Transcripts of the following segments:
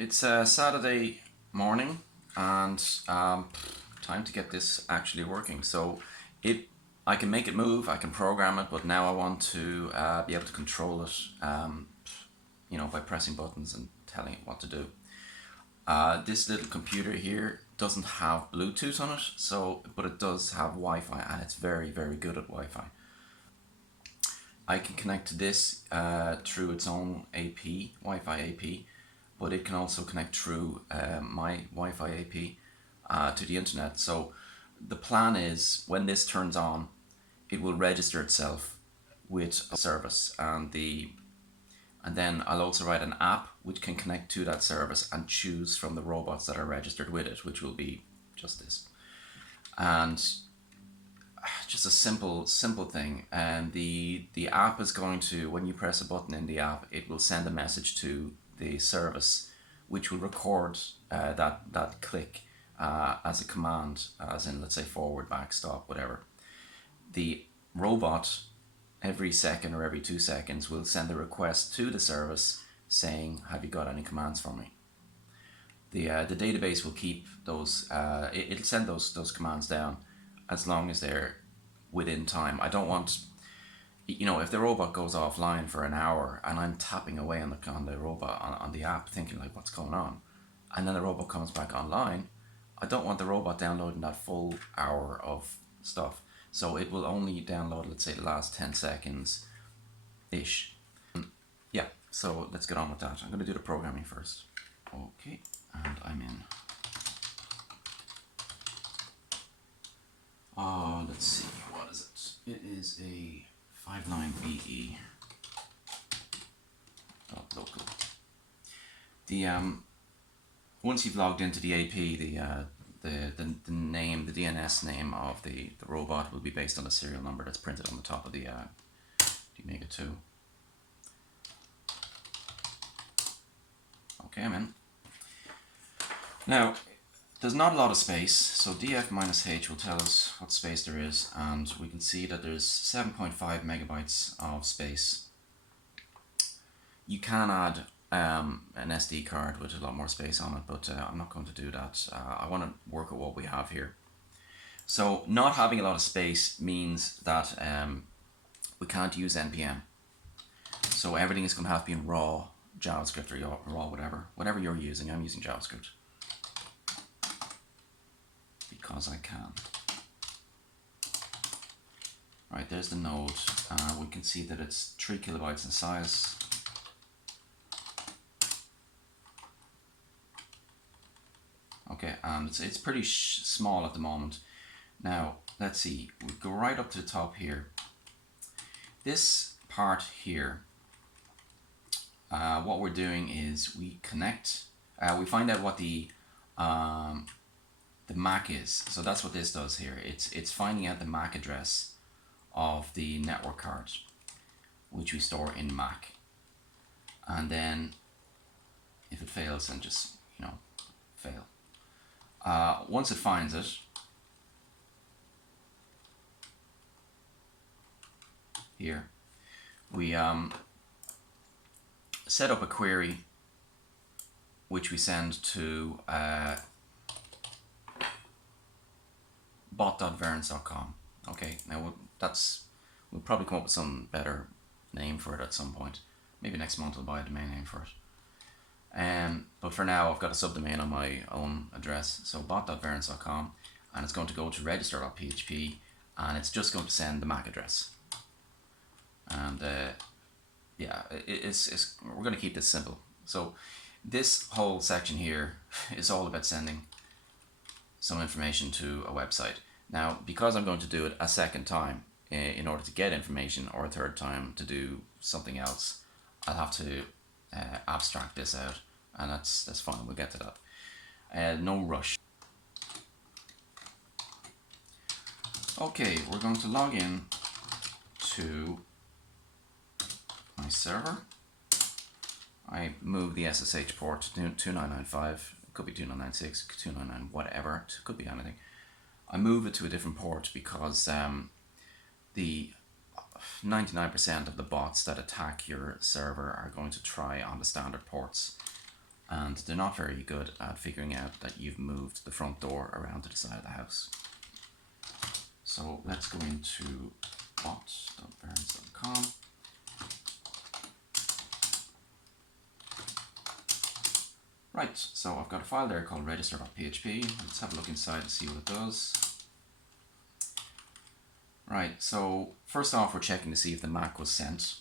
It's Saturday morning and time to get this actually working. So I can make it move, I can program it, but now I want to be able to control it, by pressing buttons and telling it what to do. This little computer here doesn't have Bluetooth on it, but it does have Wi-Fi, and it's very, very good at Wi-Fi. I can connect to this through its own AP, Wi-Fi AP, but it can also connect through my Wi-Fi AP to the internet. So the plan is when this turns on, it will register itself with a service, and then I'll also write an app which can connect to that service and choose from the robots that are registered with it, which will be just this. And just a simple thing. And the app is going to, when you press a button in the app, it will send a message to the service, which will record that click as a command, as in, let's say, forward, back, stop, whatever. The robot every second or every 2 seconds will send a request to the service saying, have you got any commands for me? The database will keep those, it'll send those commands down as long as they're within time. I don't want, if the robot goes offline for an hour and I'm tapping away on the robot, on the app, thinking like, what's going on? And then the robot comes back online, I don't want the robot downloading that full hour of stuff. So it will only download, let's say, the last 10 seconds-ish. Yeah, so let's get on with that. I'm going to do the programming first. Okay, and I'm in. Let's see, what is it? It is a 59BE local. Once you've logged into the AP, the name, the DNS name of the robot will be based on the serial number that's printed on the top of the Omega 2. Okay, I'm in. Now, there's not a lot of space, so df minus h will tell us what space there is, and we can see that there's 7.5 megabytes of space. You can add an SD card with a lot more space on it, but I'm not going to do that. I want to work with what we have here. So not having a lot of space means that we can't use NPM. So everything is going to have to be in raw JavaScript or raw whatever you're using. I'm using JavaScript because I can. Right, there's the node. We can see that it's 3 kilobytes in size. Okay, and it's pretty small at the moment. Now, let's see, we go right up to the top here. This part here, what we're doing is we connect, we find out what the MAC is. So that's what this does here. It's finding out the MAC address of the network card, which we store in MAC. And then if it fails, then just, fail. Once it finds it, here, we set up a query which we send to bot.verance.com. Okay, now we'll probably come up with some better name for it at some point. Maybe next month I'll buy a domain name for it. But for now, I've got a subdomain on my own address, so bot.verance.com, and it's going to go to register.php, and it's just going to send the MAC address. And yeah, we're going to keep this simple. So this whole section here is all about sending some information to a website. Now, because I'm going to do it a second time in order to get information, or a third time to do something else, I'll have to abstract this out, and that's fine. We'll get to that. No rush. Okay, we're going to log in to my server. I move the SSH port to 2995. It could be 2996, 299, whatever. It could be anything. I move it to a different port because the 99% of the bots that attack your server are going to try on the standard ports. and they're not very good at figuring out that you've moved the front door around to the side of the house. So let's go into bot.variants.com. Right, so I've got a file there called register.php. Let's have a look inside to see what it does. Right, so first off we're checking to see if the MAC was sent.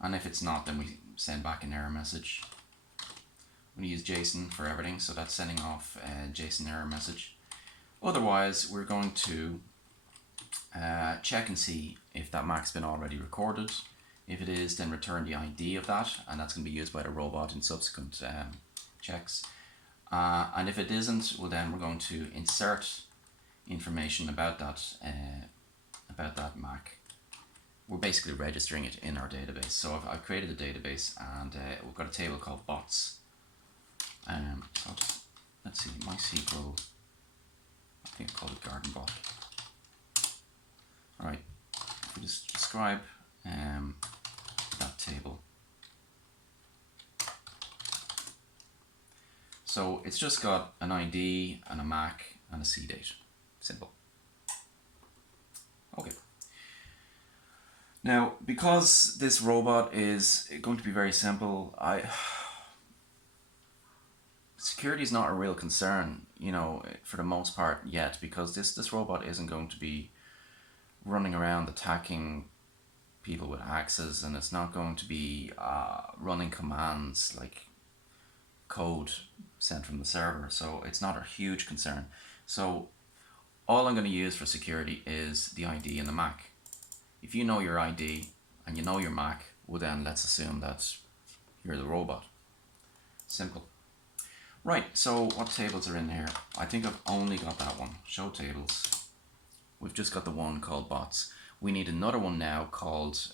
And if it's not, then we send back an error message. I'm going to use JSON for everything, so that's sending off a JSON error message. Otherwise, we're going to check and see if that MAC's been already recorded. If it is, then return the ID of that, and that's going to be used by the robot in subsequent checks. And if it isn't, well then we're going to insert information about that MAC. We're basically registering it in our database. So I've created a database, and we've got a table called bots. So let's see, MySQL, I think I called it Gardenbot. Alright, if we just describe that table. So it's just got an ID and a MAC and a CDate. Simple. Okay. Now, because this robot is going to be very simple, security is not a real concern, you know, for the most part yet, because this robot isn't going to be running around attacking people with axes, and it's not going to be running commands like code sent from the server, so it's not a huge concern. So all I'm going to use for security is the ID and the MAC. If you know your ID and you know your MAC, well then let's assume that you're the robot. Simple. Right, so what tables are in here? I think I've only got that one, show tables. We've just got the one called bots. We need another one now called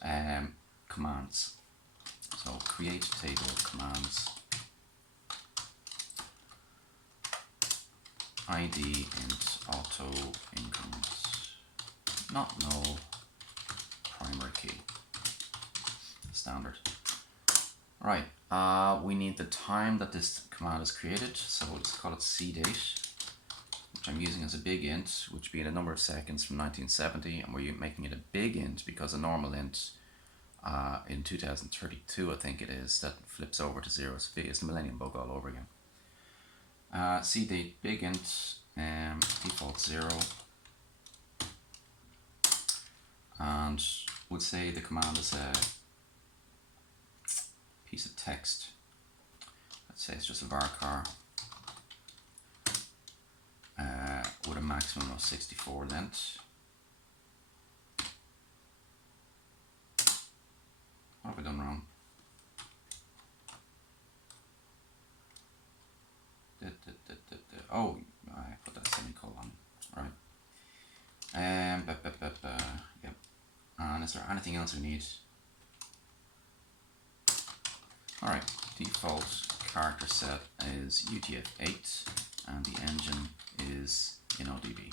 commands. So create table commands. ID int auto increment, not null, primary key, standard. Right, we need the time that this command is created, so let's call it CDate, which I'm using as a big int, which being a number of seconds from 1970, and we're making it a big int because a normal int in 2032, I think it is, that flips over to zero, so it's the Millennium Bug all over again. CDate big int, default 0, and would say the command is a piece of text. Let's say it's just a varchar with a maximum of 64 length. What have I done wrong? Oh, I put that semicolon. Right. Yep. And is there anything else we need? Alright, default character set is UTF-8 and the engine is InnoDB.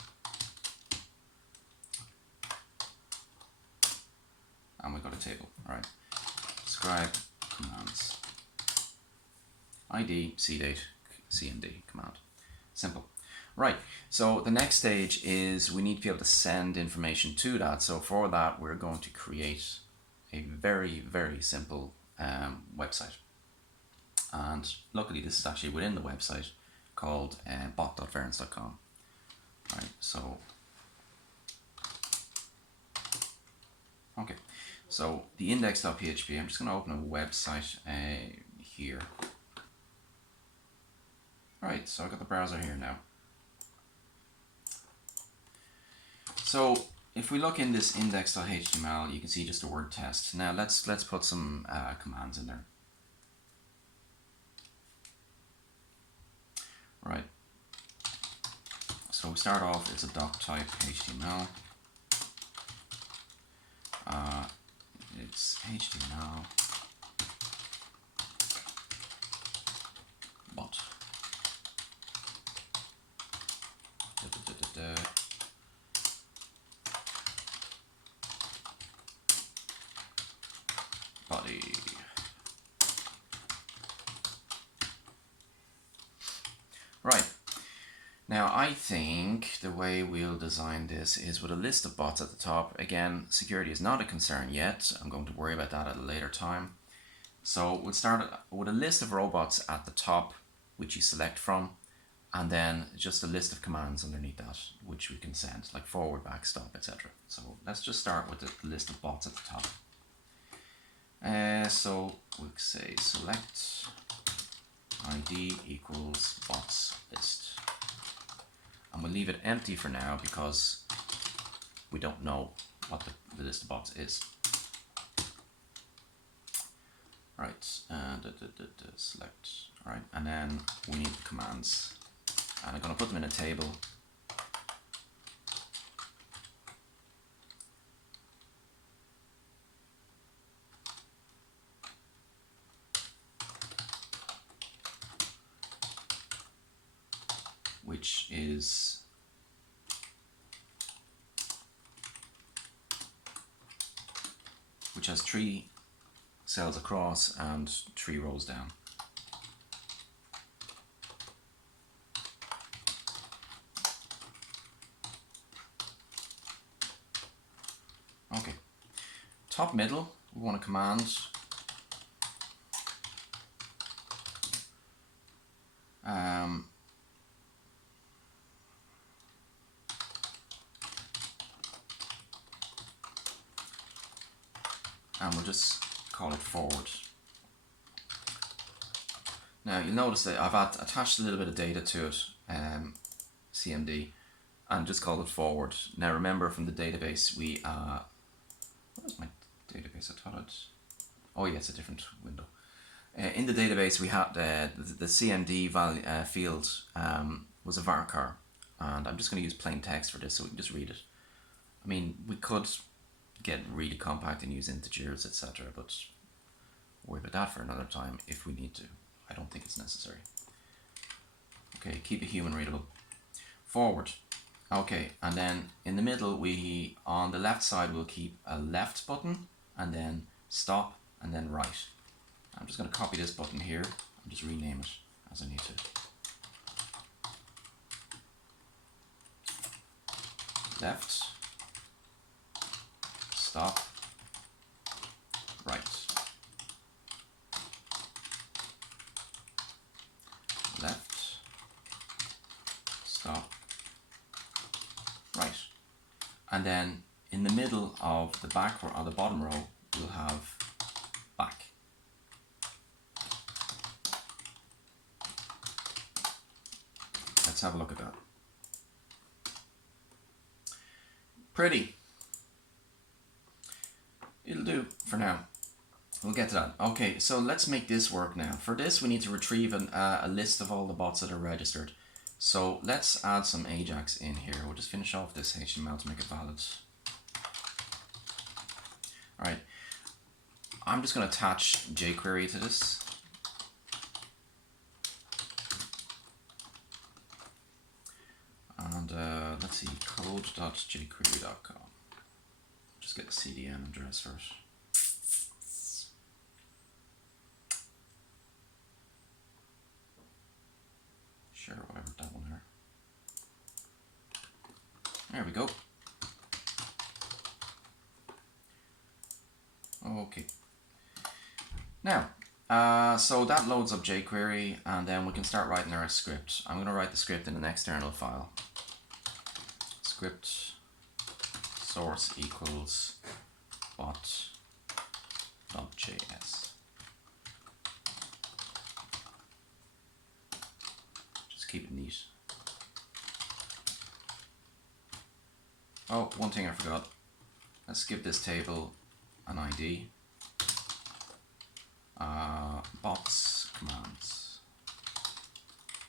And we've got a table. Alright. Describe commands. ID, CDate, CMD command. Simple. Right, so the next stage is we need to be able to send information to that. So for that, we're going to create a very, very simple website. And luckily, this is actually within the website called bot.variants.com. Right, so, okay, so the index.php, I'm just going to open a website here. Right, so I've got the browser here now. So if we look in this index.html, you can see just the word test. Now let's put some commands in there. Right. So we start off, it's a doc type HTML. It's HTML bot. Body. Right. Now I think the way we'll design this is with a list of bots at the top. Again, security is not a concern yet. I'm going to worry about that at a later time. So we'll start with a list of robots at the top, which you select from, and then just a list of commands underneath that, which we can send, like forward, back, stop, etc. So let's just start with the list of bots at the top. So we'll say select ID equals bots list. And we'll leave it empty for now because we don't know what the list of bots is. Right, and select, all right, and then we need the commands. And I'm going to put them in a table. Which has 3 cells across and 3 rows down. Okay, top middle, we want a command. And we'll just call it forward. Now you'll notice that I've attached a little bit of data to it, CMD, and just called it forward. Now remember from the database we, what is my database? I thought it, oh yeah, it's a different window. In the database we had the CMD value, field was a varchar, and I'm just going to use plain text for this so we can just read it. I mean, we could get really compact and use integers, etc., but worry about that for another time if we need to. I don't think it's necessary. Okay, keep it human readable. Forward. Okay, and then in the middle, on the left side we'll keep a left button, and then stop, and then right. I'm just going to copy this button here and just rename it as I need to. Left, stop, right. Left, stop, right. And then in the middle of the back or the bottom row, we'll have back. Let's have a look at that. Pretty. It'll do for now. We'll get to that. Okay, so let's make this work now. For this, we need to retrieve a list of all the bots that are registered. So let's add some Ajax in here. We'll just finish off this HTML to make it valid. All right. I'm just going to attach jQuery to this. And let's see, code.jquery.com. Just get the CDN address first. Sure, whatever, that one there. There we go. Okay. Now, so that loads up jQuery, and then we can start writing our script. I'm going to write the script in an external file. Script source equals bot.js. Just keep it neat. Oh, one thing I forgot. Let's give this table an ID. Bots commands.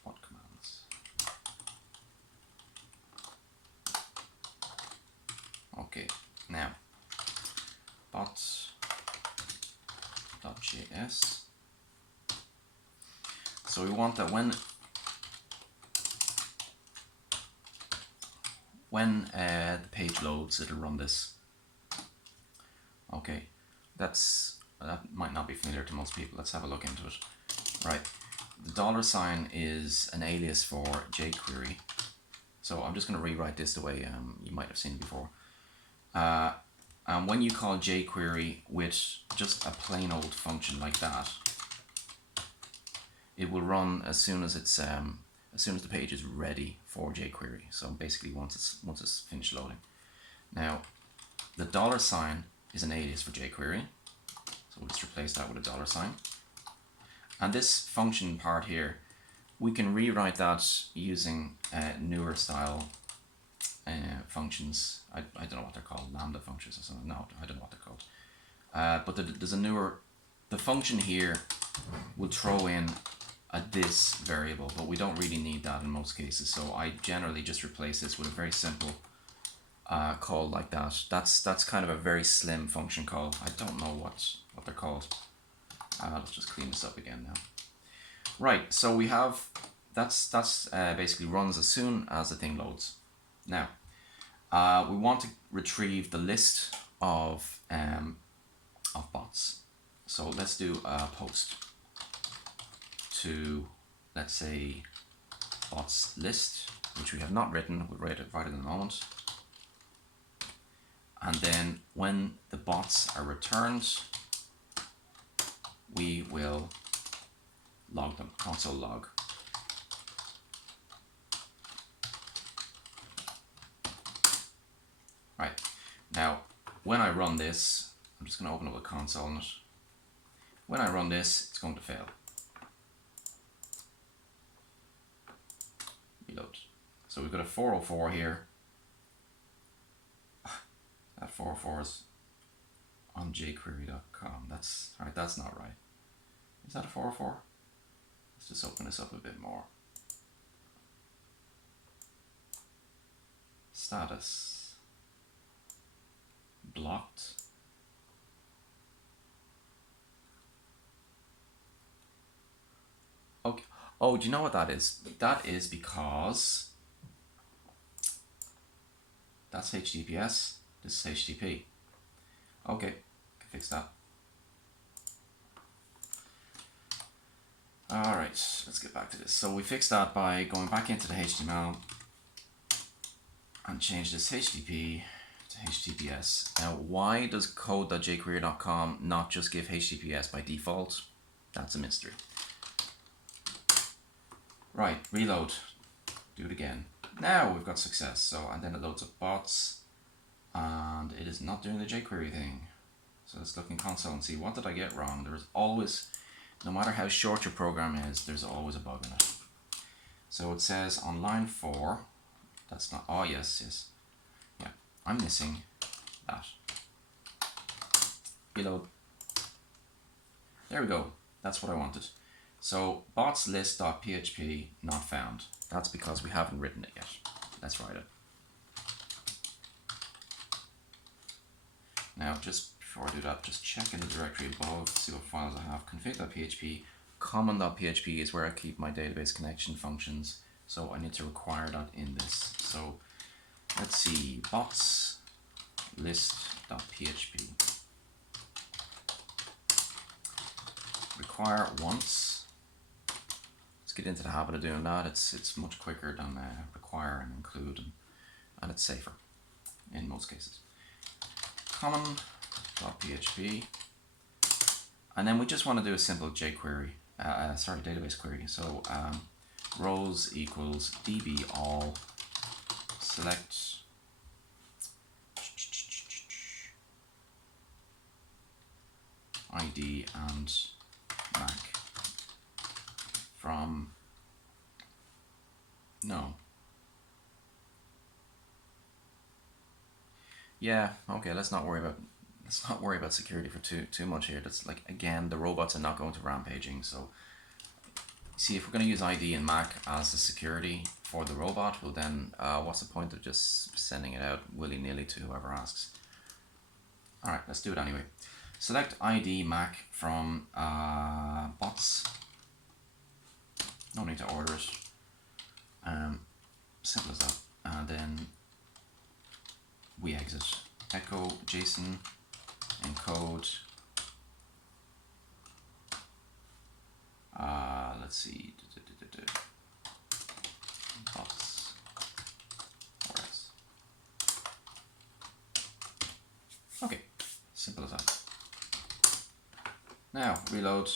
Bot commands. Okay, now bots.js. So we want that when the page loads, it'll run this. Okay, that might not be familiar to most people. Let's have a look into it. Right, the $sign is an alias for jQuery. So I'm just going to rewrite this the way you might have seen it before. And when you call jQuery with just a plain old function like that, it will run as soon as it's as soon as the page is ready for jQuery. So basically, once it's finished loading. Now, the $sign is an alias for jQuery, so we'll just replace that with a $sign. And this function part here, we can rewrite that using newer style functions. I don't know what they're called, lambda functions or something. No, I don't know what they're called. But there's a newer, the function here will throw in a this variable, but we don't really need that in most cases. So I generally just replace this with a very simple call like that. That's kind of a very slim function call. I don't know what they're called. Let's just clean this up again now. Right, so we have that's basically runs as soon as the thing loads. Now we want to retrieve the list of bots. So let's do a post to, let's say, bots list, which we have not written. We'll write it in a moment. And then when the bots are returned, we will log them, console log. Right, now when I run this, I'm just going to open up the console on it. When I run this, it's going to fail. Reload. So we've got a 404 here. That 404 is on jQuery.com. That's right, that's not right. Is that a 404? Let's just open this up a bit more. Status. Blocked. Okay. Oh, do you know what that is? That is because that's HTTPS. This is HTTP. Okay, can fix that. Alright, let's get back to this. So we fixed that by going back into the HTML and change this HTTP to HTTPS. Now, why does code.jquery.com not just give HTTPS by default? That's a mystery. Right, reload. Do it again. Now we've got success. So, and then it loads up bots. And it is not doing the jQuery thing. So let's look in console and see, what did I get wrong? There's always, no matter how short your program is, there's always a bug in it. So it says on line 4, that's not, oh yes, yeah, I'm missing that. Reload. There we go, that's what I wanted. So botslist.php not found. That's because we haven't written it yet. Let's write it. Now, just before I do that, just check in the directory above, see what files I have. Config.php, common.php is where I keep my database connection functions. So I need to require that in this. So let's see, bots list.php. Require once. Let's get into the habit of doing that. It's much quicker than require and include, and it's safer in most cases. Common.php, and then we just want to do a simple jQuery, database query. So rows equals db all, select ID and Mac from, no. Yeah, okay, let's not worry about security for too much here. That's like, again, the robots are not going to rampaging. So see, if we're going to use ID and Mac as the security for the robot, well then what's the point of just sending it out willy-nilly to whoever asks? Alright, let's do it anyway. Select ID Mac from bots. No need to order it. Simple as that. And then we exit. Echo JSON encode. Let's see. Now reload.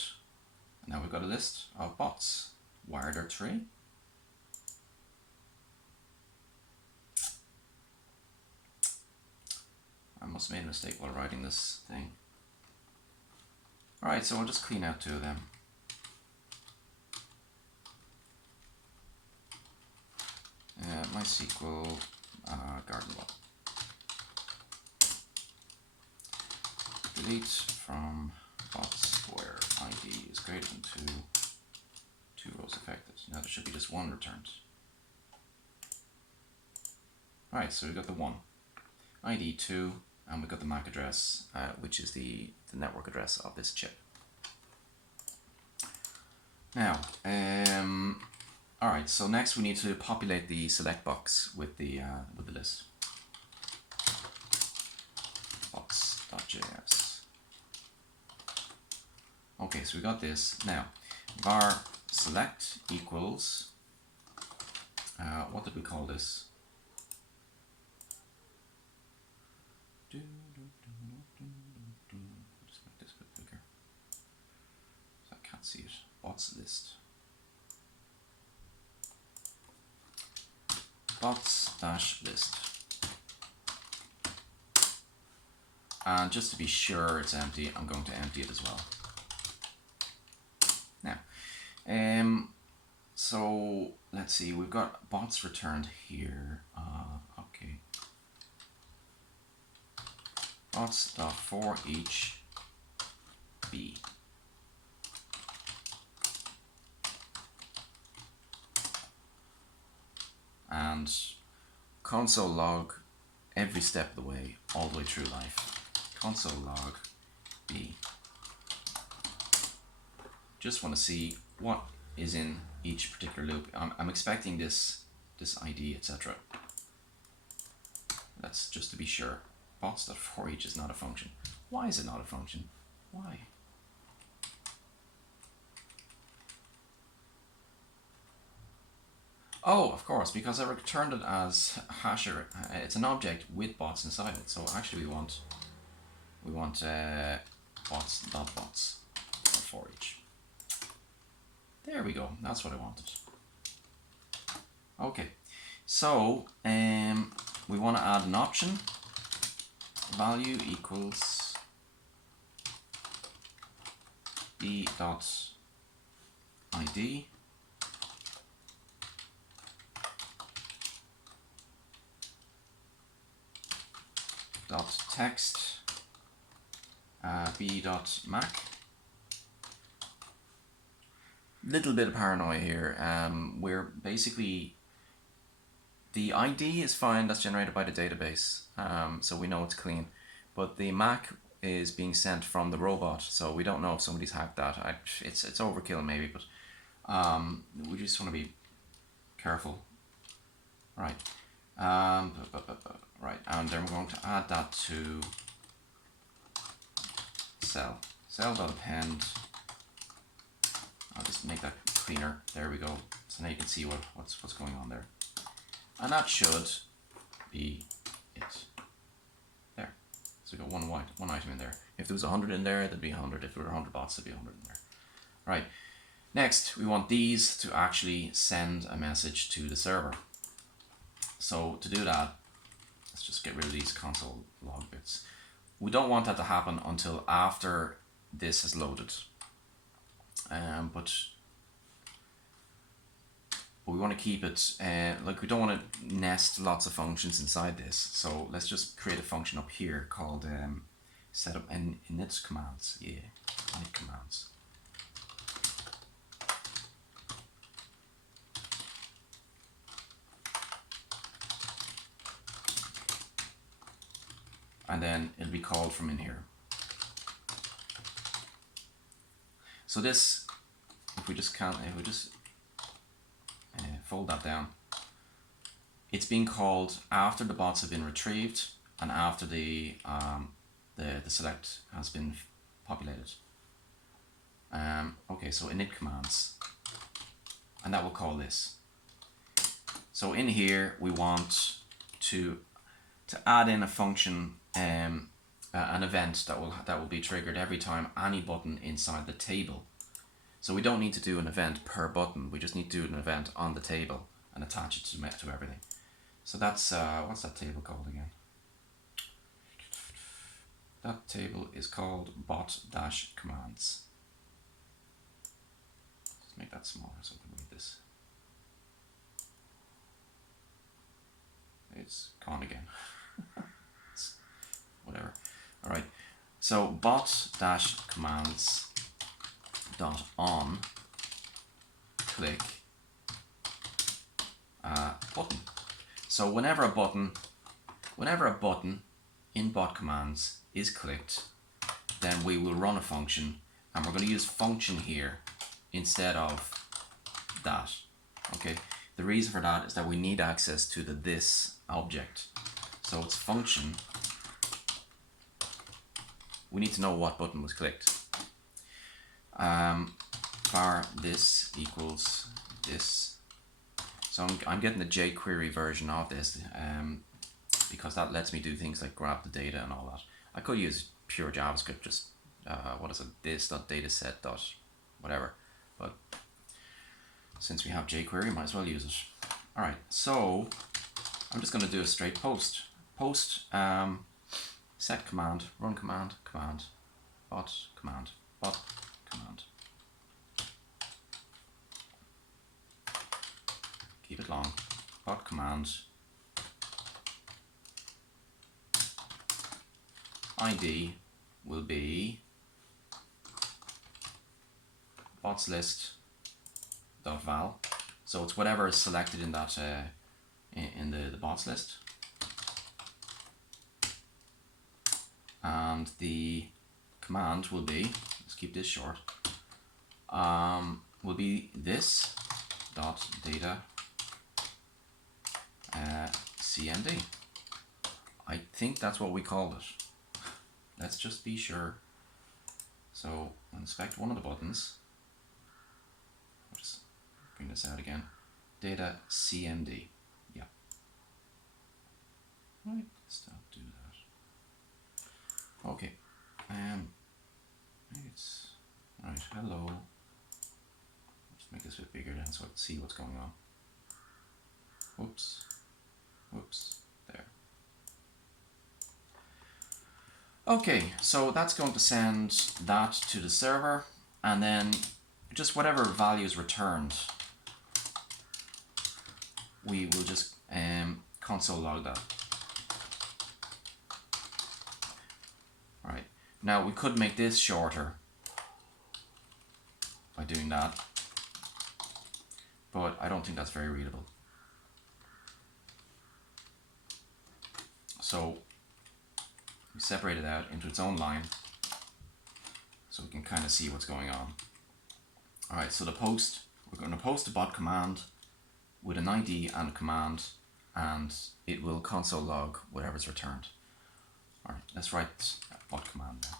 Now we've got a list of bots. Why are there 3? I must have made a mistake while writing this thing. Alright, so I'll just clean out 2 of them. MySQL Gardenbot. Delete from bots where ID is greater than 2 rows affected. Now there should be just 1 returned. Alright, so we've got the 1. ID 2, and we've got the MAC address, which is the network address of this chip. Now, alright, so next we need to populate the select box with the list. Box.js. Okay, so we got this. Now, var select equals, what did we call this? Just make this a bit bigger, so I can't see it. Bots list. Bots-list. And just to be sure it's empty, I'm going to empty it as well. Now, so let's see, we've got bots returned here. Okay. Bots.forEach b. And console log every step of the way, all the way through life. Console log b. Just want to see what is in each particular loop. I'm expecting this ID, etc. That's just to be sure. Bots.forEach is not a function. Why is it not a function? Why? Oh, of course, because I returned it as hasher. It's an object with bots inside it. So actually, we want bots.bots for each. There we go. That's what I wanted. Okay, so we want to add an option. Value equals b.id. .text b.mac. Little bit of paranoia here. We're basically, the ID is fine, that's generated by the database, so we know it's clean, but the MAC is being sent from the robot, so we don't know if somebody's hacked that. It's overkill maybe, but we just want to be careful. Right. Right, and then we're going to add that to cell.append. I'll just make that cleaner. There we go. So now you can see what's going on there. And that should be it. There. So we got one item in there. If there was 100 in there, there'd be 100. If there were 100 bots, there'd be 100 in there. Right. Next, we want these to actually send a message to the server. So to do that, let's just get rid of these console log bits. We don't want that to happen until after this has loaded. But we want to keep it, like we don't want to nest lots of functions inside this. So let's just create a function up here called setup init commands. Yeah, init commands. And then it'll be called from in here. So this, if we just fold that down, it's being called after the bots have been retrieved and after the select has been populated. Okay, so init commands, and that will call this. So in here we want to add in a function, a an event that will be triggered every time any button inside the table. So we don't need to do an event per button. We just need to do an event on the table and attach it to everything. So that's what's that table called again? That table is called bot-commands. Let's make that smaller so I can read this. It's gone again. Whatever. All right. So bot-commands .on click button. So whenever a button in bot commands is clicked, then we will run a function, and we're going to use function here instead of that. Okay. The reason for that is that we need access to the this object. So it's function. We need to know what button was clicked. Var this equals this. So I'm getting the jQuery version of this because that lets me do things like grab the data and all that. I could use pure JavaScript, just what is it, this.dataset dot whatever, but since we have jQuery, might as well use it. All right, so I'm just going to do a straight post. Post set command, run command, bot command, bot command. Keep it long. Bot command. ID will be bots list dot val. So it's whatever is selected in that in the bots list. And the command will be, let's keep this short, will be this dot data cmd. I think that's what we called it. Let's just be sure. So inspect one of the buttons. I'll just bring this out again. Data cmd. Yeah. Right, stop do that. Okay. Maybe it's right. Hello. Let's make this a bit bigger then so I can see what's going on. Whoops. Whoops. There. Okay, so that's going to send that to the server, and then just whatever value is returned, we will just console log that. Alright, now we could make this shorter by doing that, but I don't think that's very readable. So we separate it out into its own line so we can kind of see what's going on. Alright, so the post, we're going to post a bot command with an ID and a command, and it will console log whatever's returned. Alright, let's write a bot command now.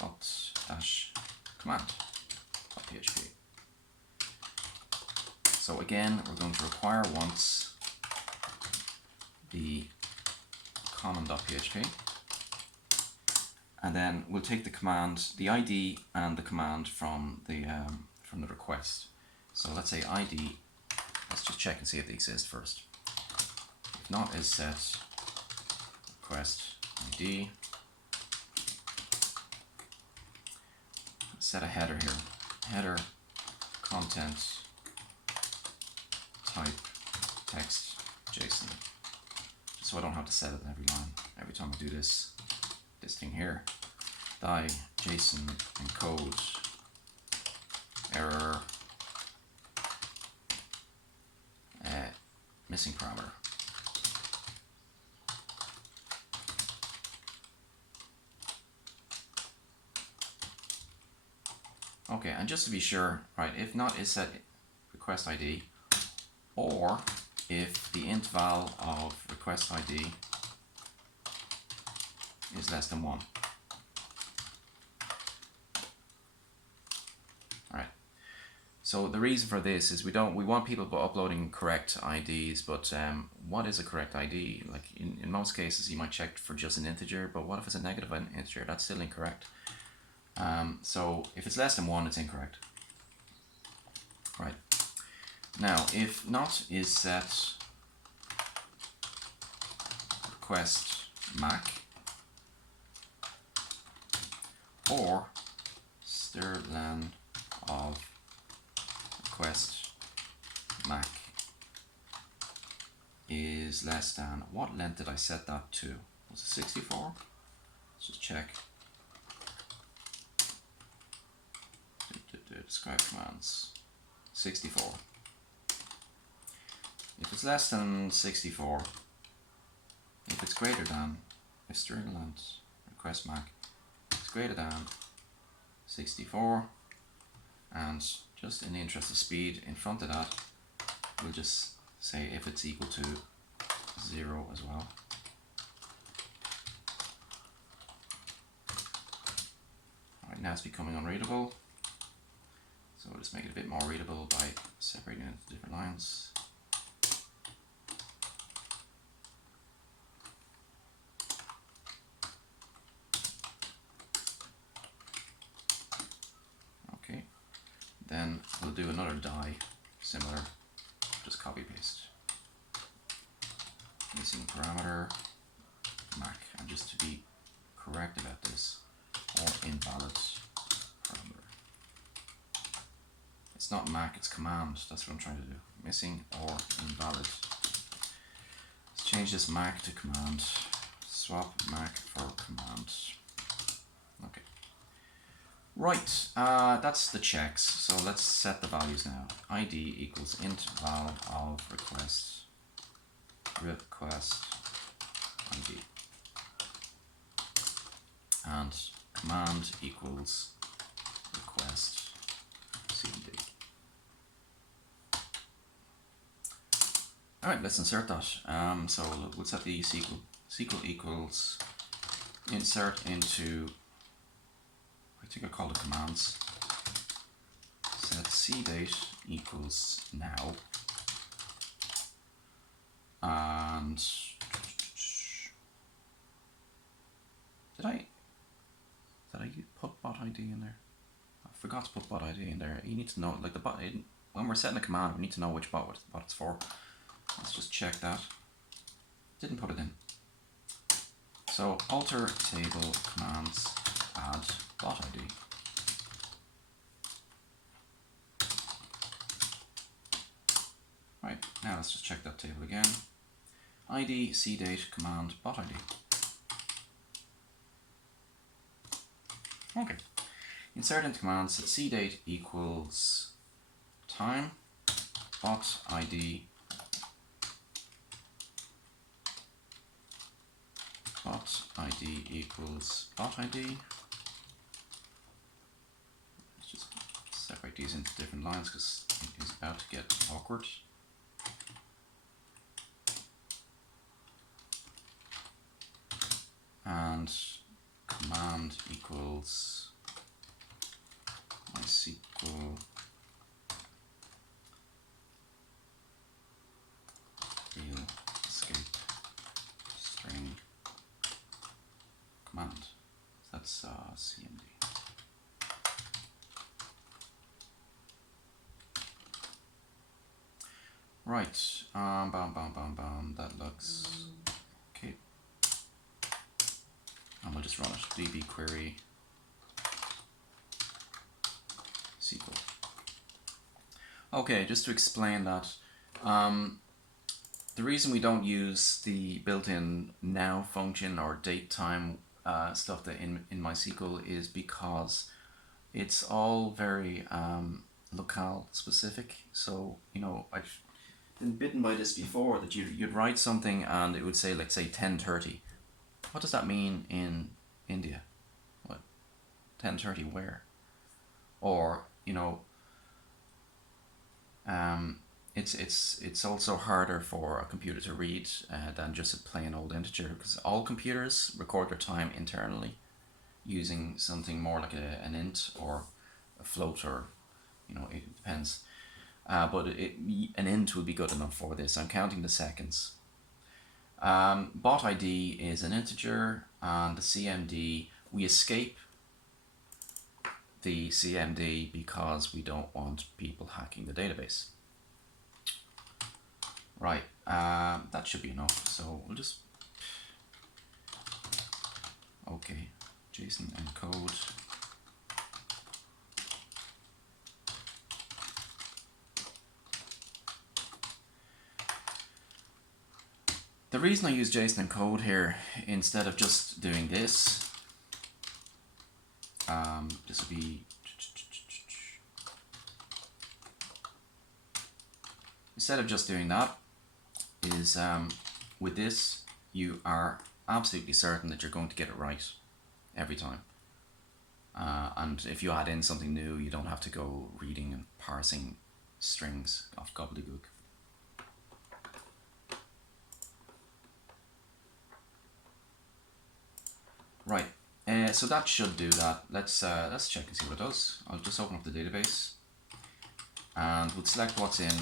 Bot-command.php. So again, we're going to require once the common.php, and then we'll take the command, the ID and the command from the request. So let's say ID, let's just check and see if they exist first. If not, is set request ID. Set a header here. Header content type text JSON. So I don't have to set it every line. Every time I do this thing here. Die JSON encode error missing parameter. Okay, and just to be sure, right, if not is set request ID, or if the int val of request ID is less than 1. Alright, So the reason for this is we want people uploading correct IDs, but what is a correct ID? Like in most cases you might check for just an integer, but what if it's a negative integer? That's still incorrect. So if it's less than 1, it's incorrect. Right. Now if not is set request Mac or strlen of request Mac is less than, what length did I set that to? Was it 64? Let's just check. Describe commands. 64. If it's less than 64, if it's greater than, if string length request Mac is greater than 64, and just in the interest of speed, in front of that, we'll just say if it's equal to 0 as well. Alright, now it's becoming unreadable. So we'll just make it a bit more readable by separating it into different lines. Okay, then we'll do another die, similar, just copy paste. Missing parameter, Mac, and just to be correct about this, or invalid parameter. It's not Mac, it's command. That's what I'm trying to do. Missing or invalid. Let's change this Mac to command. Swap Mac for command. Okay. Right, that's the checks. So let's set the values now. ID equals int val of request ID. And command equals request cmd. Alright, let's insert that. So we'll set the SQL equals insert into, I think I call it commands. Set cdate equals now. And did I put bot ID in there? I forgot to put bot ID in there. You need to know, like the bot, when we're setting a command, we need to know which bot it's for. Let's just check that. Didn't put it in. So alter table commands add bot ID. Right, now let's just check that table again. ID cdate command bot ID. Okay. Insert into commands, set cdate equals time, bot ID, bot ID equals bot ID. Let's just separate these into different lines because it is about to get awkward. And command equals MySQL real escape string command. That's cmd. Right, that looks okay. And we'll just run it. db query SQL. Okay, just to explain that, the reason we don't use the built-in now function or date time stuff that in MySQL is because it's all very locale specific. So, you know, I've been bitten by this before, that you'd write something and it would say, let's say 10:30. What does that mean in India? What? 10:30 where? Or, you know, it's also harder for a computer to read than just a plain old integer, because all computers record their time internally using something more like an int or a float or you know, it depends. But an int would be good enough for this. I'm counting the seconds. Bot ID is an integer, and the CMD, we escape the CMD because we don't want people hacking the database. Right, that should be enough. So we'll just, okay, JSON encode. The reason I use JSON encode here instead of just doing this, this would be, instead of just doing that, is with this you are absolutely certain that you're going to get it right every time. And if you add in something new, you don't have to go reading and parsing strings off gobbledygook. Right, so that should do that. Let's check and see what it does. I'll just open up the database and we'll select what's in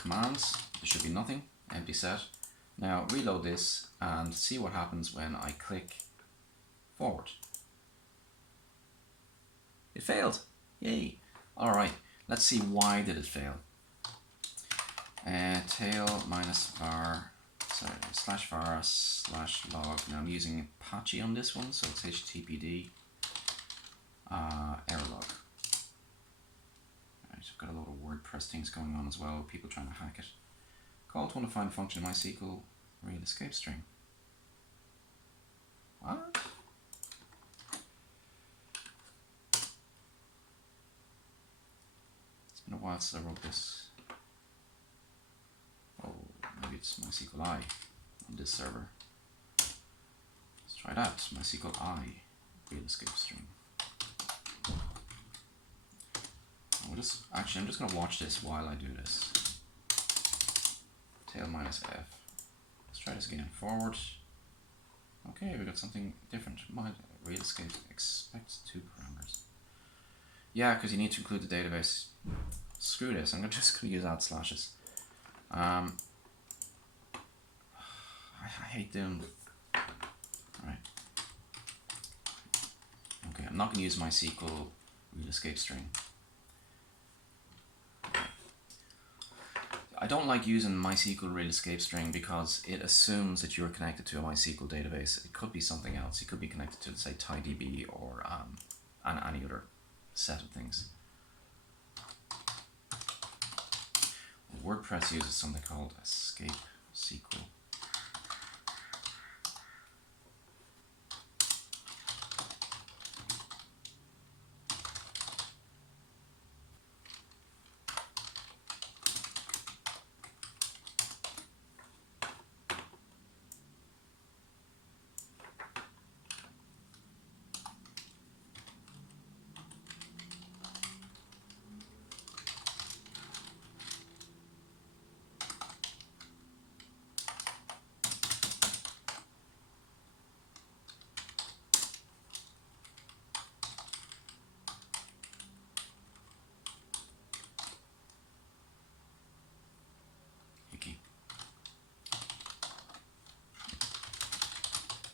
commands. There should be nothing, empty set. Now reload this and see what happens when I click forward. It failed. Yay. Alright, let's see why did it fail. Tail minus var, sorry, slash var slash log. Now I'm using Apache on this one, so it's httpd error log. Alright, I've got a lot of WordPress things going on as well, people trying to hack it. Call to undefined function in MySQL real escape string. What? It's been a while since I wrote this. Oh, maybe it's MySQL I on this server. Let's try that. MySQL I real escape string. I'm just going to watch this while I do this. Tail minus F. Let's try this again. Forward. Okay, we got something different. Real escape expects 2 parameters. Yeah, because you need to include the database. Screw this. I'm just going to use add slashes. I hate doing. Alright. Okay, I'm not going to use MySQL real escape string. I don't like using MySQL real escape string because it assumes that you're connected to a MySQL database. It could be something else. You could be connected to, say, TiDB or any other set of things. WordPress uses something called escape SQL.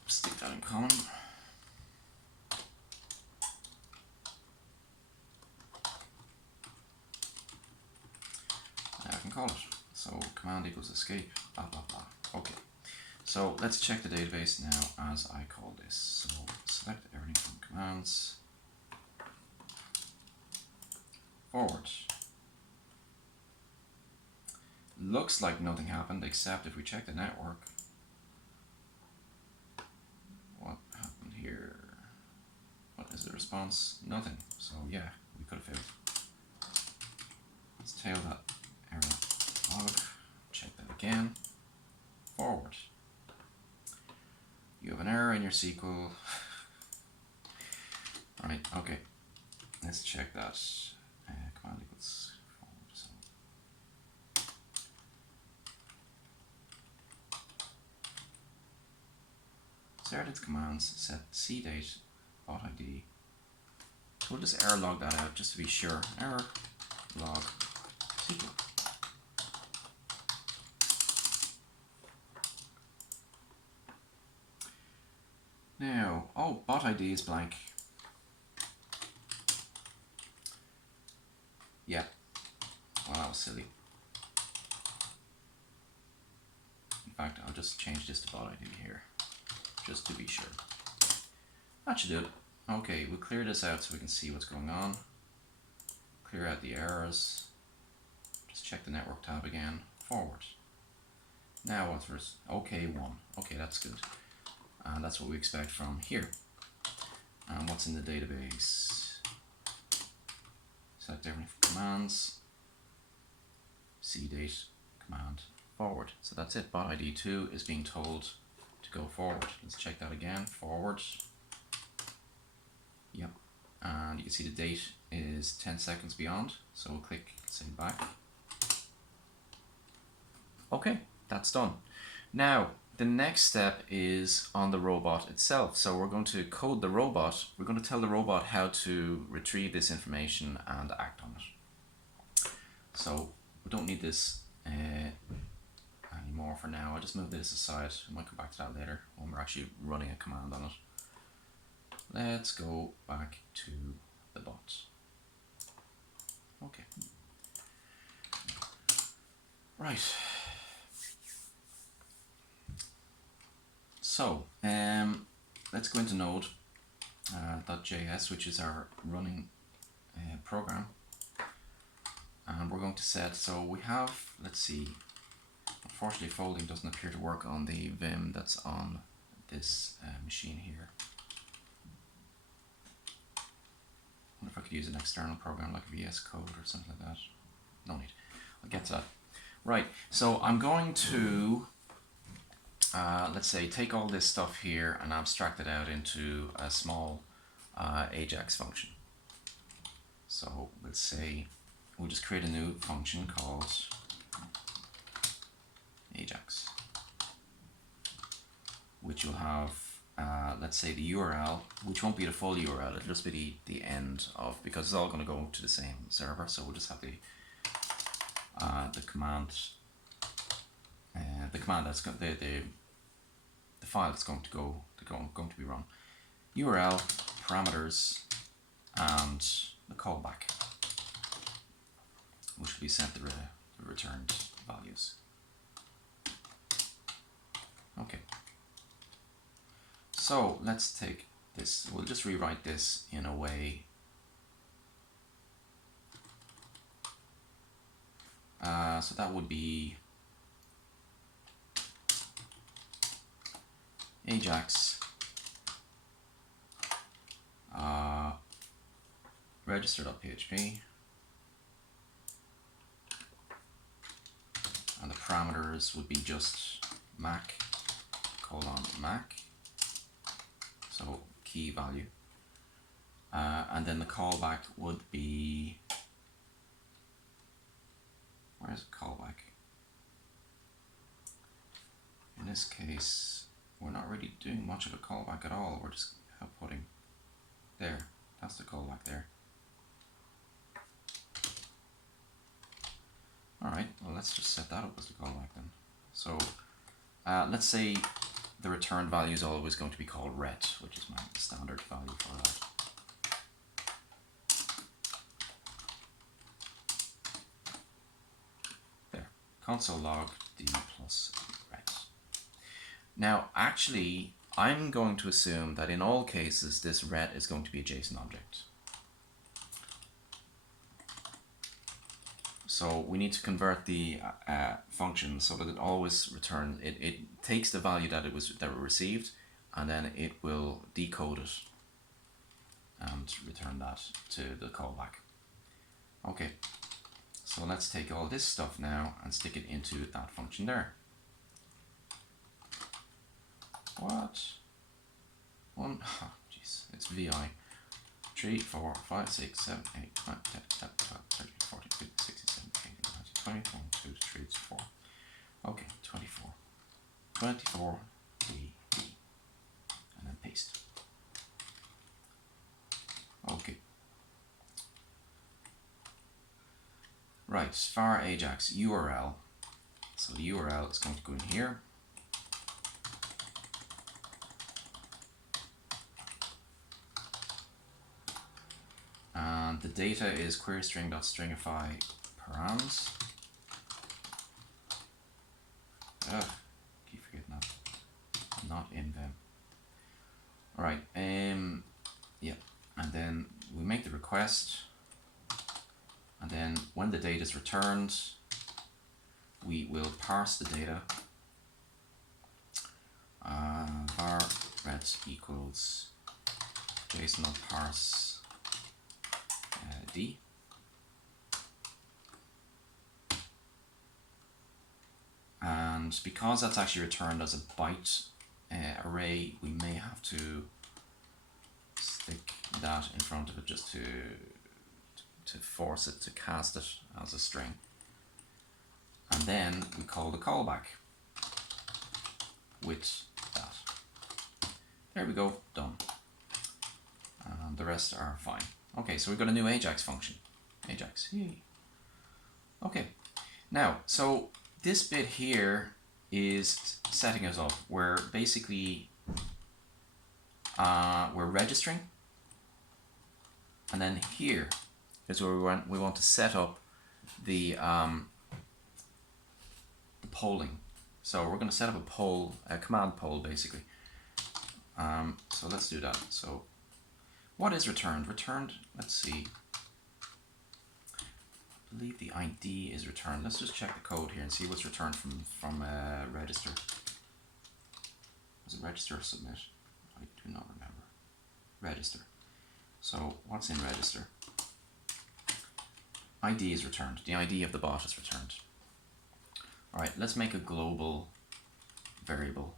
Stick that in common. Now I can call it. So command equals escape, blah blah blah. Okay. So let's check the database now as I call this. So select everything from commands. Forward. Looks like nothing happened except if we check the network. What happened here? What is the response? Nothing. So yeah, we could have failed. Let's tail that error log. Check that again. Forward. You have an error in your SQL. Right, okay. Let's check that. Command equals forward. So. Start its commands, set cdate, bot ID, So we'll just error log that out just to be sure. Error log SQL. Now, oh, bot ID is blank. Yeah, well, that was silly. In fact, I'll just change this to bot ID here, just to be sure. That should do it. Okay, we'll clear this out so we can see what's going on. Clear out the errors. Just check the network tab again. Forward. Now what's first? OK, 1. Okay, that's good. And that's what we expect from here. And what's in the database? Select everything from commands. cdate command forward. So that's it. Bot ID 2 is being told to go forward. Let's check that again. Forward. Yep. And you can see the date is 10 seconds beyond. So we'll click send back. Okay, that's done. Now, the next step is on the robot itself. So we're going to code the robot. We're going to tell the robot how to retrieve this information and act on it. So we don't need this anymore for now. I'll just move this aside. I might come back to that later when we're actually running a command on it. Let's go back to the bot. Okay. Right. So, let's go into node.js, which is our running program. And we're going to set, so we have, let's see, unfortunately folding doesn't appear to work on the Vim that's on this machine here. I wonder if I could use an external program like VS Code or something like that. No need. I'll get to that. Right, so I'm going to, let's say, take all this stuff here and abstract it out into a small Ajax function. So let's say, we'll just create a new function called Ajax, which will have, let's say, the URL, which won't be the full URL, it'll just be the end of, because it's all going to go to the same server. So we'll just have the command, that's going the file that's going to be run. URL, parameters, and the callback, which will be sent the returned values. Okay. So let's take this. We'll just rewrite this in a way. So that would be Ajax register.php, and the parameters would be just Mac : Mac, so key value, and then the callback would be, where is the callback? In this case, we're not really doing much of a callback at all. We're just outputting there. That's the callback there. Alright, well, let's just set that up as the callback then. So let's say the returned value is always going to be called ret, which is my standard value for that. There, console log d plus ret. Now, actually, I'm going to assume that in all cases, this ret is going to be a JSON object. So we need to convert the function so that it always returns. It takes the value that we received, and then it will decode it and return that to the callback. Okay, so let's take all this stuff now and stick it into that function there. What? One, oh, jeez, it's VI. 3, 4, 5, 6, 7, 8, 9, 10, 11, 12, 13, 14, 15, 16, 17, 18, 19, 20, 1, 2, 3, 4. Okay, 24. 24, D, and then paste. Okay, Right, var Ajax URL. So the URL is going to go in here. And the data is queryString.stringify params. Ugh, keep forgetting that. Not in them. Alright, yeah. And then we make the request. And then when the data is returned, we will parse the data. Var ret equals JSON.parse d. And because that's actually returned as a byte array, we may have to stick that in front of it just to force it to cast it as a string. And then we call the callback with that. There we go, done. And the rest are fine. Okay, so we've got a new Ajax function. Ajax, yay. Okay, now, so this bit here is setting us up where basically we're registering, and then here is where we want to set up the polling. So we're going to set up a poll, a command poll basically. So let's do that. So what is returned? Returned, let's see. I believe the ID is returned. Let's just check the code here and see what's returned from register. Was it register or submit? I do not remember. Register. So what's in register? ID is returned. The ID of the bot is returned. Alright, let's make a global variable.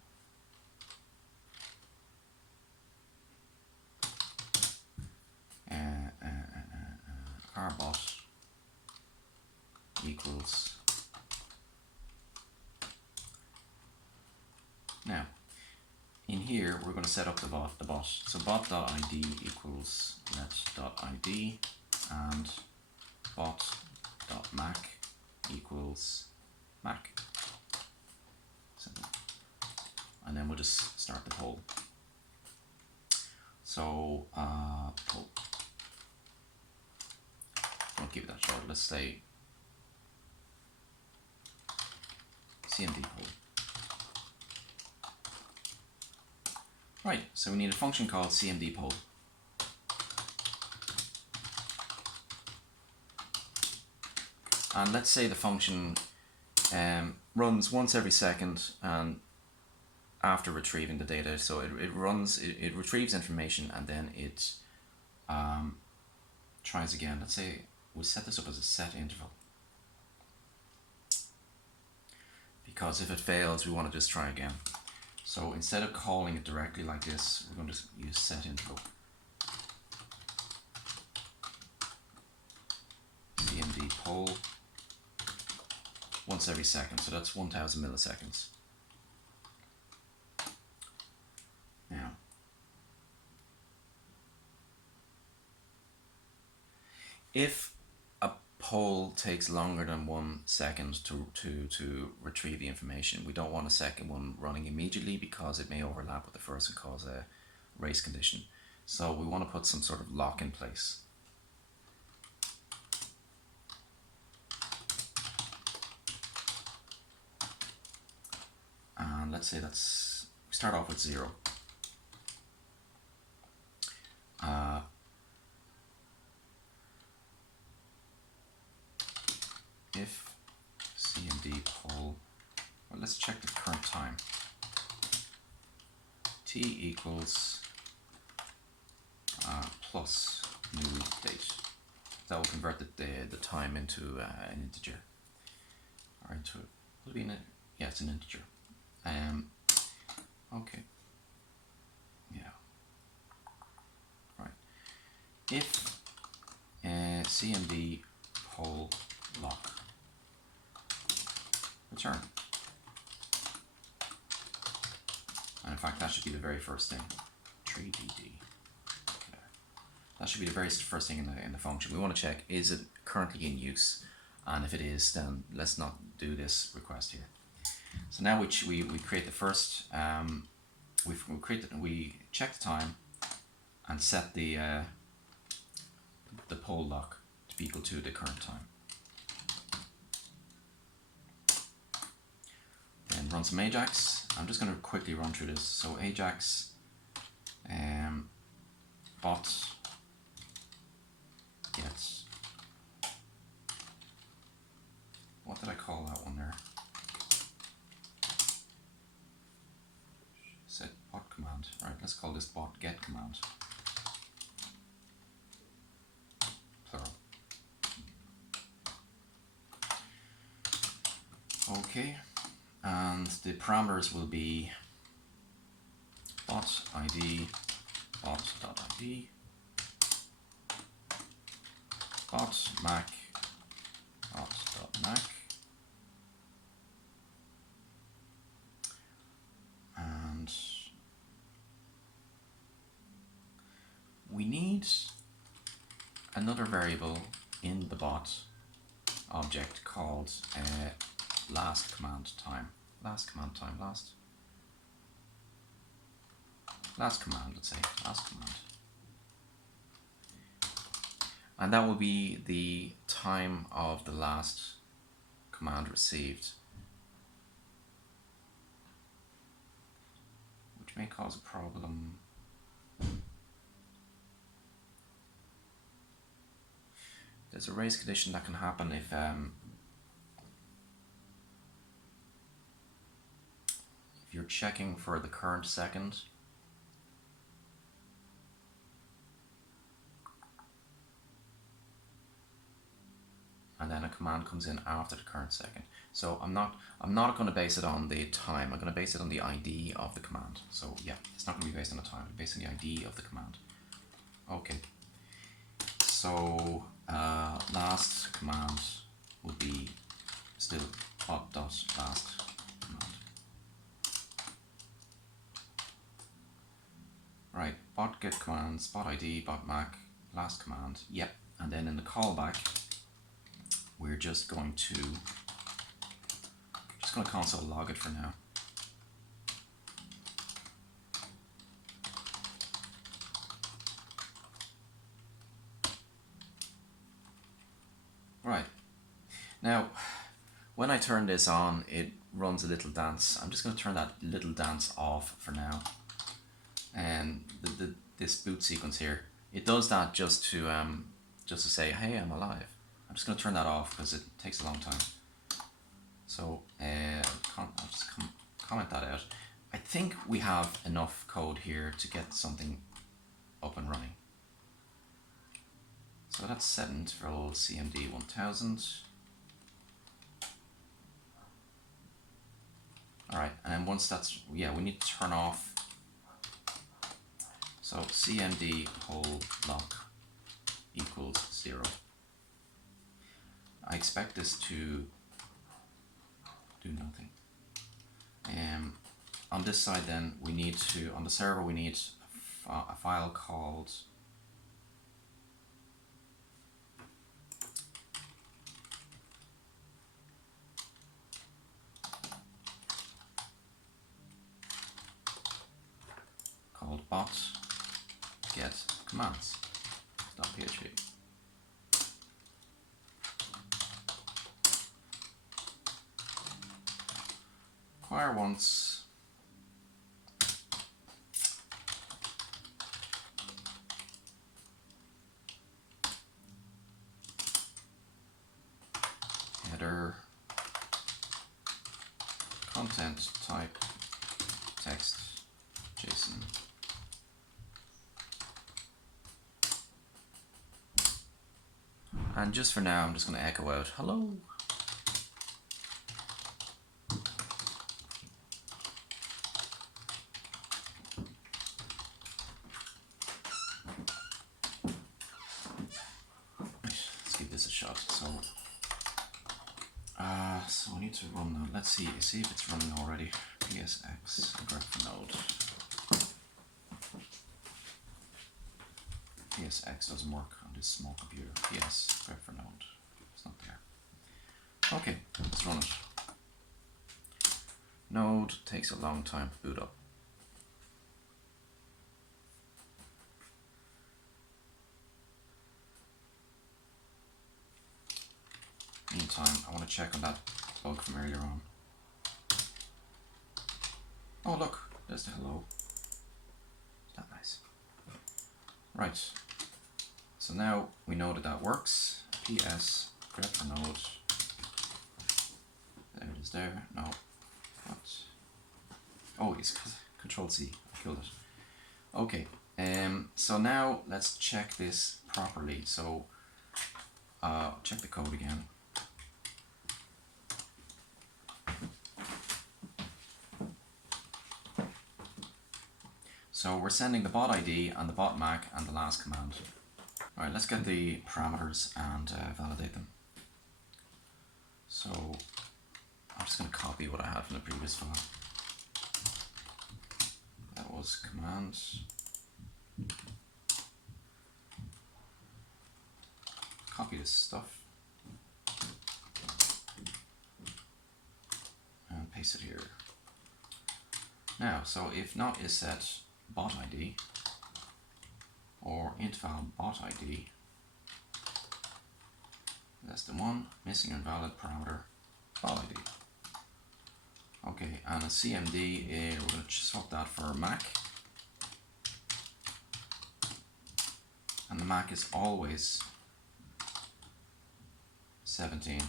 Carbot equals. Now, in here we're going to set up the bot. So bot.id equals let.id and bot.mac equals Mac. Simple. And then we'll just start the poll. So poll. Don't keep it that short. Let's say CMD poll. Right, so we need a function called CMD poll. And let's say the function runs once every second and after retrieving the data. So it retrieves information and then it tries again. Let's say we'll set this up as a set interval, because if it fails we want to just try again. So instead of calling it directly like this, we're going to use set interval. CMD poll once every second, so that's 1000 milliseconds. Now, if a poll takes longer than 1 second to retrieve the information, we don't want a second one running immediately because it may overlap with the first and cause a race condition. So we want to put some sort of lock in place. And let's say we start off with 0. If CMD poll, well, let's check the current time. T equals plus new date. That will convert the time into an integer. Or into, will it be yeah, it's an integer. Okay. Yeah. Right. If CMD poll lock return. And in fact, that should be the very first thing. 3dd. Okay. That should be the very first thing in the function. We want to check, is it currently in use? and if it is, then let's not do this request here. So now we create the first, we check the time and set the poll lock to be equal to the current time. Then run some Ajax. I'm just going to quickly run through this. So Ajax bot gets, what did I call that one there? Set bot command. Right, let's call this bot get command. Plural. Okay, and the parameters will be bot id bot.id bot mac bot.mac and we need another variable in the bot object called last command time, let's say, last command. And that will be the time of the last command received, which may cause a problem. There's a race condition that can happen if you're checking for the current second. And then a command comes in after the current second. So I'm not going to base it on the time. I'm going to base it on the ID of the command. So yeah, it's not going to be based on the time. It's based on the ID of the command. Okay. So last command will be still bot.last command. Right, bot get commands, bot ID, bot mac, last command. Yep. And then in the callback, we're just going to console log it for now. Right. Now, when I turn this on, it runs a little dance. I'm just going to turn that little dance off for now. And this boot sequence here, it does that just to say, hey, I'm alive. I'm just going to turn that off because it takes a long time. So I'll just comment that out. I think we have enough code here to get something up and running. So that's set interval CMD 1000. Alright, and then once that's, we need to turn off. So CMD hold lock equals 0. I expect this to do nothing. On this side then, we need to, on the server we need a file called bot get commands.php. Acquire once header content type text JSON. And just for now, I'm just going to echo out hello. Let's give this a shot. So we need to run now. Let's see if it's running already. PSX grep node. PSX doesn't work on this small computer. PS grep node. It's not there. Okay, let's run it. Node takes a long time to boot up. Meantime, I want to check on that bug from earlier on. Oh look, there's the hello. Is that nice? Right. So now we know that that works. PS grep for node. There it is there. No. What? Oh, it's Control C. I killed it. Okay. So now let's check this properly. So check the code again. So we're sending the bot ID and the bot MAC and the last command. Alright, let's get the parameters and validate them. So I'm just going to copy what I had from the previous file. That was commands. Copy this stuff. And paste it here. Now, so if not is set bot ID or int val bot ID less than 1, missing or invalid parameter bot ID. Okay, and a CMD, we're going to swap that for MAC. And the MAC is always 17.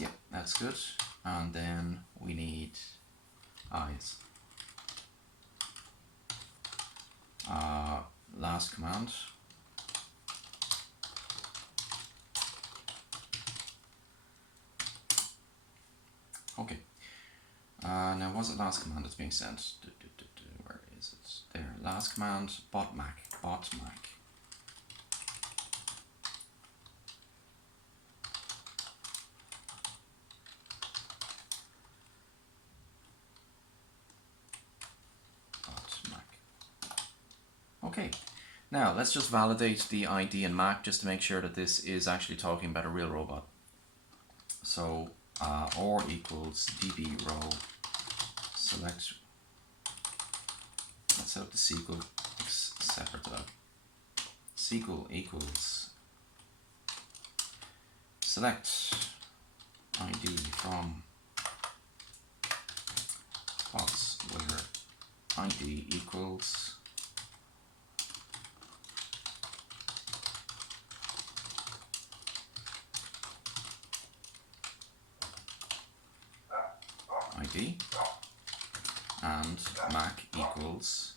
Yep, that's good. And then we need eyes. Last command. Okay. Now what's the last command that's being sent? Where is it? There. Last command, bot MAC. Bot MAC. Okay, now let's just validate the ID and MAC just to make sure that this is actually talking about a real robot. So or equals db row select. Let's set up the SQL separate to that. SQL equals select ID from box where ID equals ID and MAC equals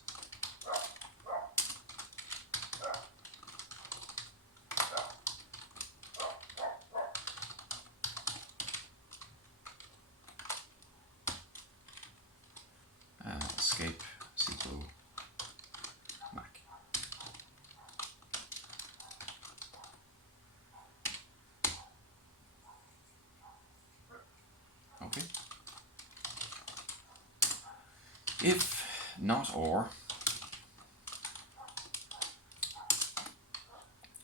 escape SQL MAC. Okay. If not or,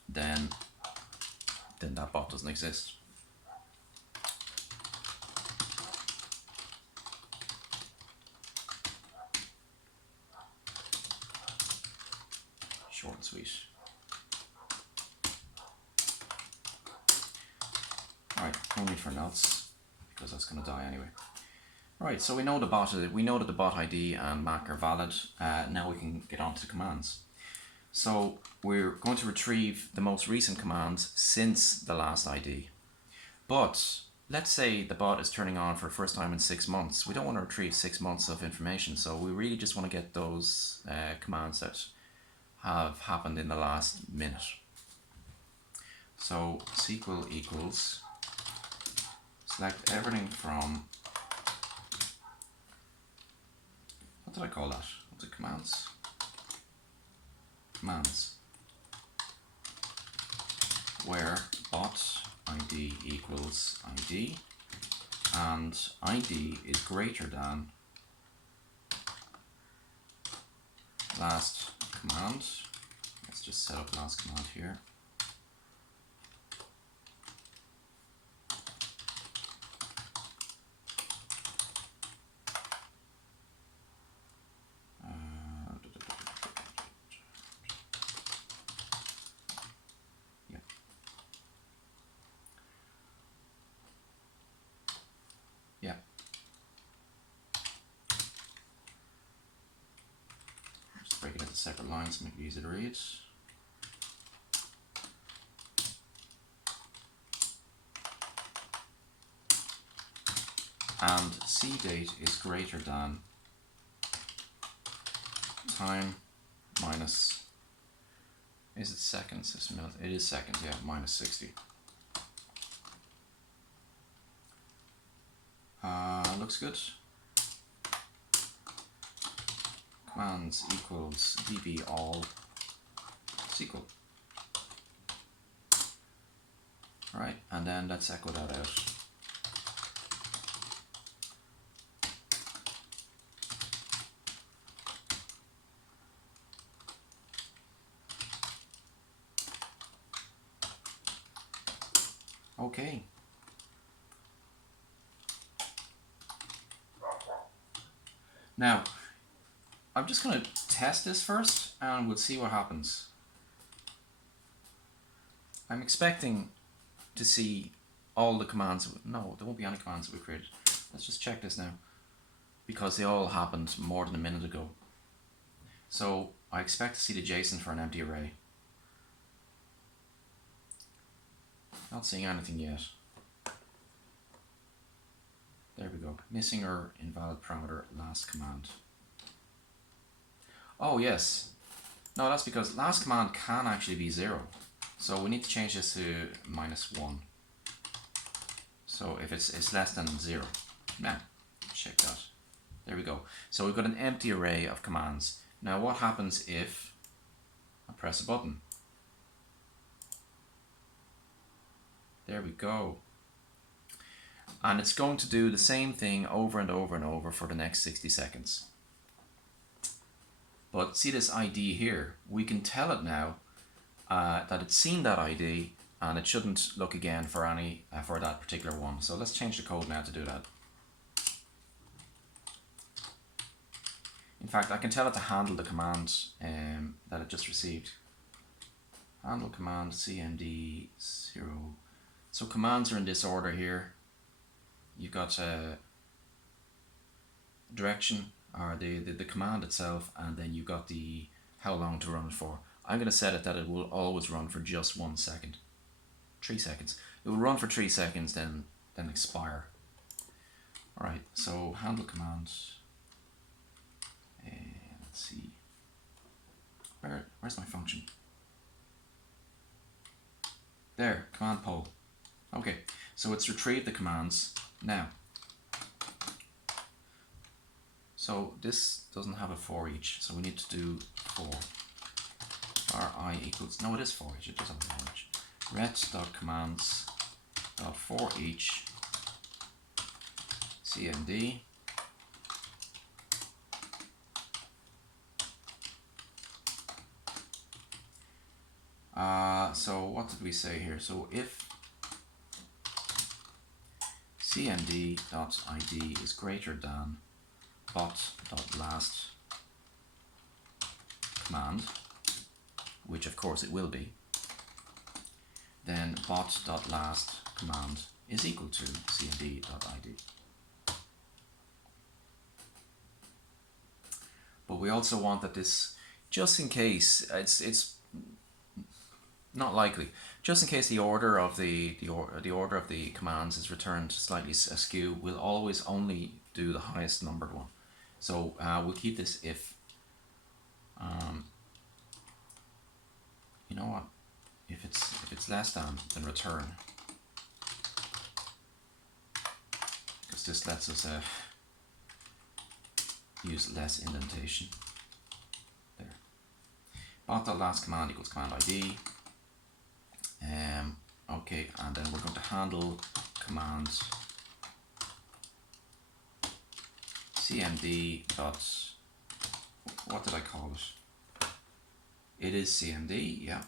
then that bot doesn't exist. Short and sweet. Alright, no need for else because that's going to die anyway. Right, so we know that the bot ID and MAC are valid. Now we can get on to the commands. So we're going to retrieve the most recent commands since the last ID. But let's say the bot is turning on for the first time in 6 months. We don't want to retrieve 6 months of information, so we really just want to get those commands that have happened in the last minute. So SQL equals select everything from, what did I call that? What's it, commands? Commands. Where bot ID equals ID and ID is greater than last command. Let's just set up last command here. separate lines, make it easy to read. And cdate is greater than time minus, is it seconds? It is seconds, yeah, minus 60. Looks good. Commands equals db all SQL. Alright, and then let's echo that out. Okay. Now, I'm just going to test this first and we'll see what happens. I'm expecting to see all the commands. No, there won't be any commands that we created. Let's just check this now, because they all happened more than a minute ago. So I expect to see the JSON for an empty array. Not seeing anything yet. There we go. Missing or invalid parameter last command. Oh yes. No, that's because last command can actually be 0. So we need to change this to -1. So if it's less than 0. Now, check that. There we go. So we've got an empty array of commands. Now what happens if I press a button? There we go. And it's going to do the same thing over and over and over for the next 60 seconds. But see this ID here? We can tell it now that it's seen that ID and it shouldn't look again for any for that particular one. So let's change the code now to do that. In fact, I can tell it to handle the command that it just received. Handle command cmd 0. So commands are in this order here. You've got direction, or the command itself, and then you've got the how long to run it for. I'm going to set it that it will always run for just 1 second. 3 seconds. It will run for 3 seconds, then expire. Alright, so handle command. Let's see. Where's my function? There, command poll. Okay, so it's retrieved the commands. Now, so this doesn't have a for each, so we need to do for I equals, no, it is for each, it does have a for each. ret.commands.for each cmd so what did we say here? So if cmd.id is greater than bot.last command, which of course it will be, then bot.last command is equal to cmd.id. But we also want that this, just in case, it's not likely, just in case the order of the order of the commands is returned slightly askew, we'll always only do the highest numbered one. So we'll keep this if you know what, if it's less than, then return, because this lets us use less indentation. There. Bot.last command equals command ID. Okay, and then we're going to handle command cmd dot, what did I call it? It is cmd, yeah.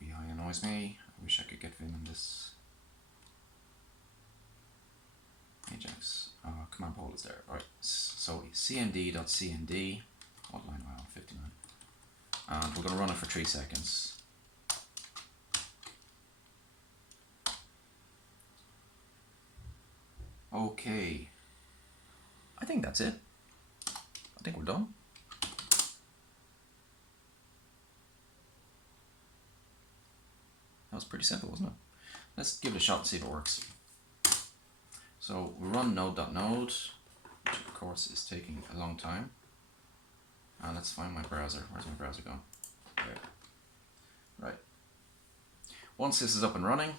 Vi annoys me. I wish I could get Vim in this. Ajax. Command poll is there. Right. So cmd.cmd. What line am I on? 59. And we're going to run it for 3 seconds. Okay. think that's it. I think we're done. That was pretty simple, wasn't it? Let's give it a shot and see if it works. So we run node.node, which of course is taking a long time. And let's find my browser. Where's my browser gone? There. Right. Once this is up and running, it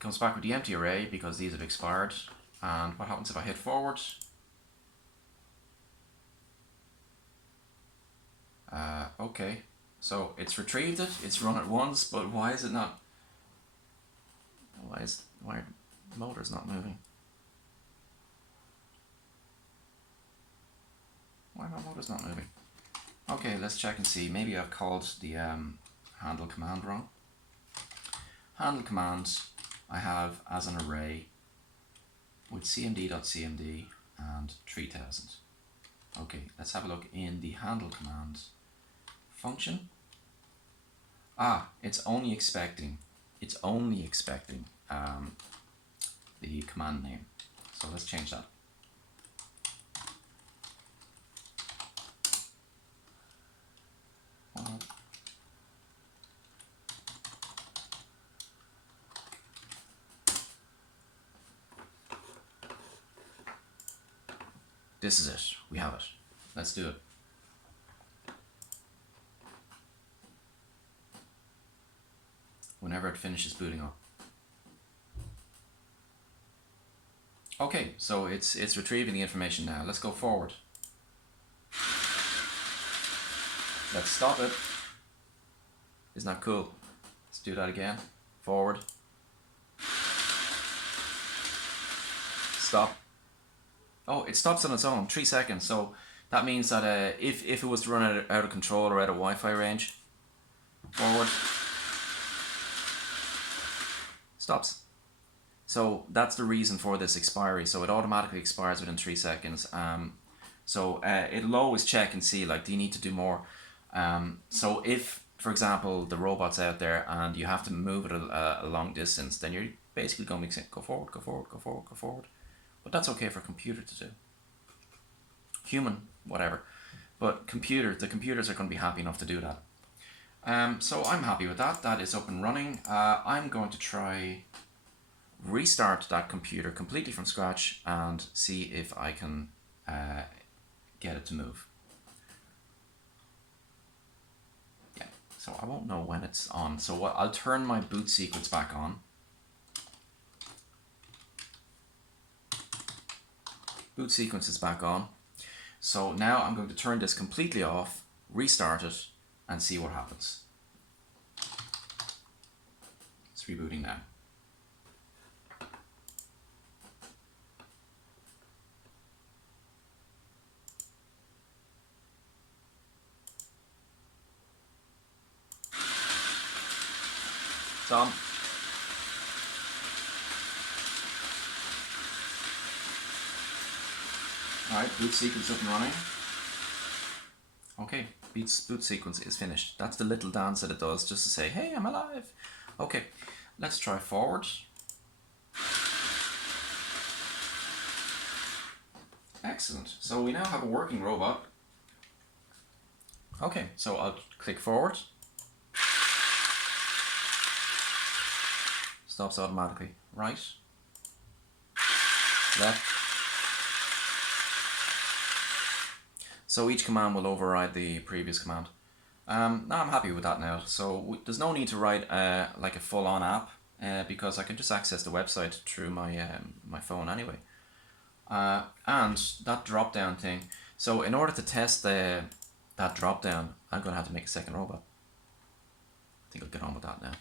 comes back with the empty array because these have expired. And what happens if I hit forward? Okay, so it's retrieved it, it's run it once, but why is it not? Why the motor's not moving? Why my motor's not moving? Okay, let's check and see. Maybe I've called the handle command wrong. Handle command I have as an array with cmd.cmd and 3000. Okay, let's have a look in the handle command function. It's only expecting the command name. So let's change that. This is it. We have it. Let's do it. Whenever it finishes booting up. Okay, so it's retrieving the information now. Let's go forward. Let's stop it. Isn't that cool? Let's do that again. Forward. Stop. Oh, it stops on its own, 3 seconds. So that means that if it was to run out of control or out of Wi-Fi range, forward, stops. So that's the reason for this expiry. So it automatically expires within 3 seconds. It'll always check and see, like, do you need to do more? So if, for example, the robot's out there and you have to move it a long distance, then you're basically going to go forward, go forward, go forward, go forward. But that's okay for a computer to do. Human, whatever. But the computers are going to be happy enough to do that. So I'm happy with that. That is up and running. I'm going to try restart that computer completely from scratch and see if I can get it to move. Yeah, so I won't know when it's on. So I'll turn my boot sequence back on. Boot sequence is back on. So now I'm going to turn this completely off, restart it, and see what happens. It's rebooting now. It's on. Alright, boot sequence up and running. Okay, boot sequence is finished. That's the little dance that it does just to say, hey, I'm alive. Okay, let's try forward. Excellent. So we now have a working robot. Okay, so I'll click forward. Stops automatically. Right. Left. So each command will override the previous command. Now I'm happy with that now. So there's no need to write like a full-on app because I can just access the website through my my phone anyway. And that drop-down thing. So in order to test that drop-down, I'm going to have to make a second robot. I think I'll get on with that now.